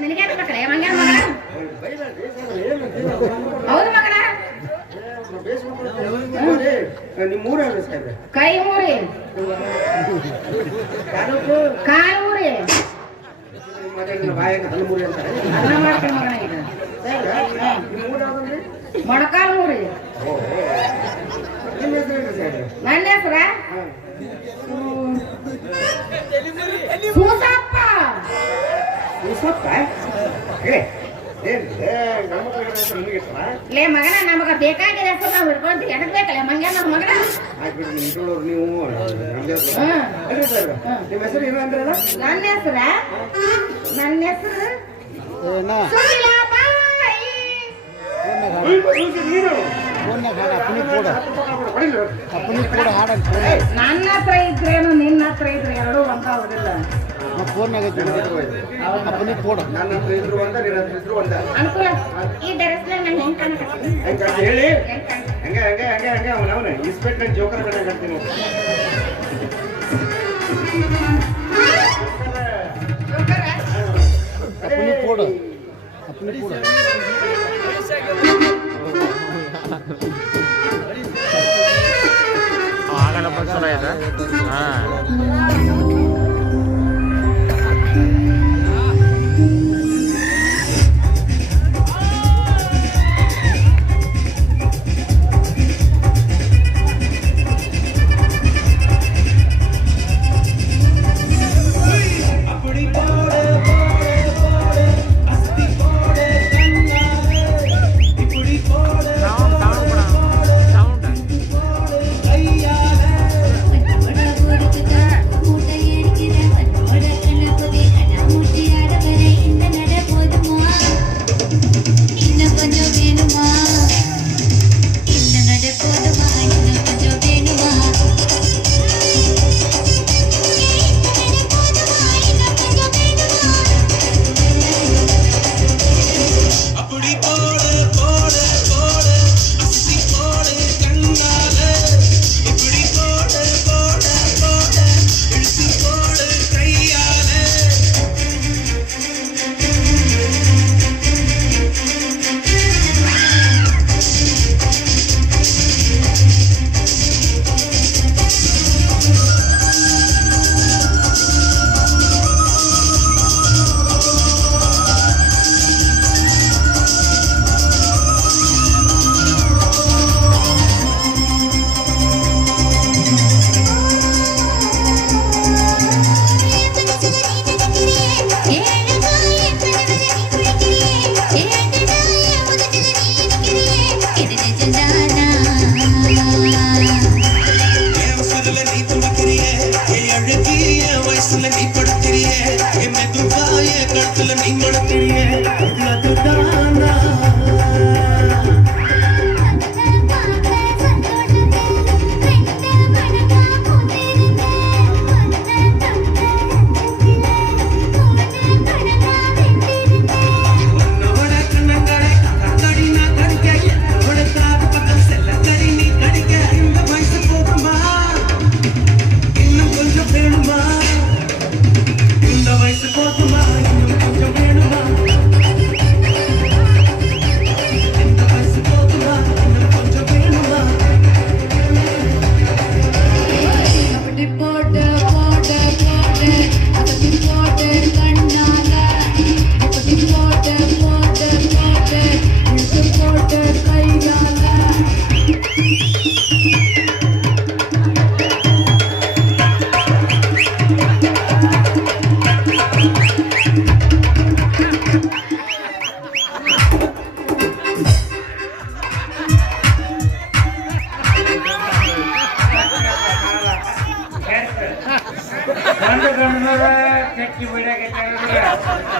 ನಿನಗೆ ಬೇಕಲ್ಲ ಮಂಗ್ಯಾನ ಮಗನ ಹೌದು ಮಗನ ನಿಮ್ಮೂರ ಸಾಹೇಬ್ರೆ ಕೈ ಮೂರಿ ಕಾಲೂರಿ ಬಾಯಾಗ ಹಲ್ಮೂರಿ ಅಂತ ಅನ್ನ ಮಾಡ್ಕೊಂಡು ಮಗನ ಈಗ ಮೊಣಕಾಲು ಮೂರಿ ನಿಮ್ಮ ಹೆಸರು ಸಾಹೇಬ್ರೆ ನನ್ನ ಹೆಸರ ಸೂಸಪ್ಪ ಸೂಸಪ್ಪ ಲೇ ಮಗನ ನಮಗ ಬೇಕಾಗಿರೋ ಹೆಸರು ನಾವು ಹಿಡ್ಕೊಂತೀವಿ ಎಡಕ್ ಬೇಕಲ್ಲ ಮಂಗ್ಯ ನಮ್ಮ ಮಗನ ನೀವು ನಿಮ್ಮ ಹೆಸರು ಏನು ಅಂದ್ರಲ್ಲ ನನ್ನ ಹೆಸರು ಸುಶೀಲಾಬಾಯಿ. ನನ್ನ ಹತ್ರ ಇದ್ರೇನು ನಿನ್ನ ಹತ್ರ ಇದ್ರೆ ಎರಡೂ ಅಂತ ಆಗುದಿಲ್ಲ ಅನುಕೂಲ ಈ ಡ್ರೆಸ್ನಾಗ ನಾನು ಹೆಂಗ್ ಕಾಣಕತ್ತೀನಿ ಹೇಳಿ ಹಂಗೆ ಹಂಗೆ ಹಂಗೆ ಹಂಗೆ ಅವನವನು ಇಸ್ಪೆಟ್ ನನ್ನ ಜೋಕರ್ ಕಡೆ ಕಟ್ತೀನಿ ಆಗಲ್ಲ ಬಸ್ಸರ ಇದೆ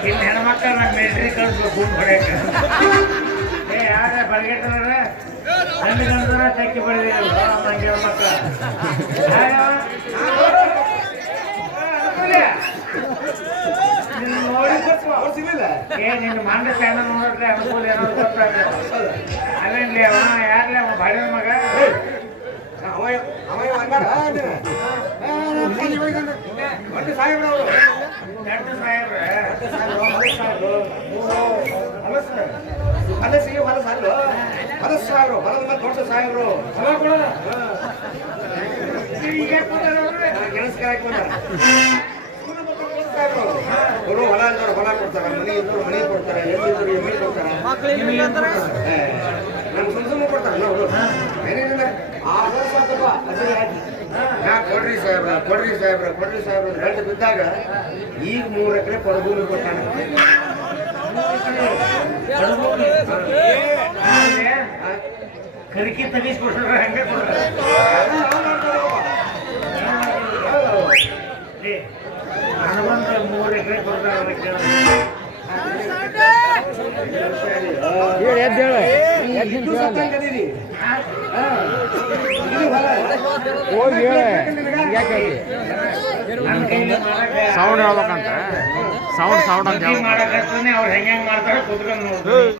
ಇಲ್ಲಿ ಹೆಣ್ಮಕ್ಳ ನಾನು ಮಿಲಿಟ್ರಿ ಕಳಿಸ್ಬೇಕು ಗುಂಡು ಹೊಡೆಯಕ್ಕೆ ಯಾರ ಬರಗೆಟ್ಟವ್ರ ಗಂಡು ಗಂಡರ ತೆಕ್ಕಿ ಬಡಿದಿರಲ್ಲ ನಂಗೆ ಮಕ್ಕಳ ನಿನ್ನ ಮಂಡ ಚಾನಲ್ ನೋಡಿದ್ರೆ ಅನುಕೂಲ ಏನಾದ್ರು ಗೊತ್ತಾಗ್ತದೆ ಅಲ್ಲೇನ್ಲಿ ಅವ ಯಾರ್ಲಿ ಅವ ಬಾಡಿನ ಮಗ ಸಾಹೇಬ್ರ ಅಲ್ಲೋ ಹೊಲದ ಸಾಹೇಬ್ರು ಹೊಲದ ಮೇಲೆ ದೊಡ್ಡ ಸಾಹೇಬ್ರು ಹೊಲ ಕೊಡ ಈಗ ಗೆಣಸ್ಕಾಯಕ್ ಬಂದಾರ ಅವರು ಹೊಲ ಇದ್ದವ್ರು ಹೊಲ ಕೊಡ್ತಾರ ಮನೆ ಇದ್ದವ್ರು ಮನೆ ಕೊಡ್ತಾರೆ ಎಲ್ಲಿದ್ರು ಎಮ್ಮೆ ಕೊಡ್ತಾರ ನಮ್ಗೆ ಸುಮ್ಮ ಕೊಡ್ತಾರಲ್ಲ ಅವರು ಏನೇನಿಲ್ಲ ಆ ವರ್ಷ ಕೊಡ್ರಿ ಸಾಹೇಬ್ರ ಕೊಡ್ರಿ ಸಾಹೇಬ್ರ ಕೊಡ್ರಿ ಸಾಹೇಬ್ರ ಗಂಟು ಬಿದ್ದಾಗ ಈಗ 3 ಎಕರೆ ಪಡಭೂಮಿ ಕೊಟ್ಟಾನ ಕರಿಕಿ ತೆಗಿಸ್ಕೊಡ್ರ ಹಂಗೆ ಕೊಡ್ರ ನನಗೊಂದು 3 ಎಕರೆ ಕೊಡ್ತಾರೆ ಸೌಂಡ್ ಹೇಳ್ಬೇಕಂತ ಸೌಂಡ್ ಅಂತ ಮಾಡಕತ್ತಾನೆ ಅವ್ರು ಹೆಂಗ್ ಮಾಡ್ತಾರೆ ಕುತ್ಕೊಂಡು ನೋಡ್ರಿ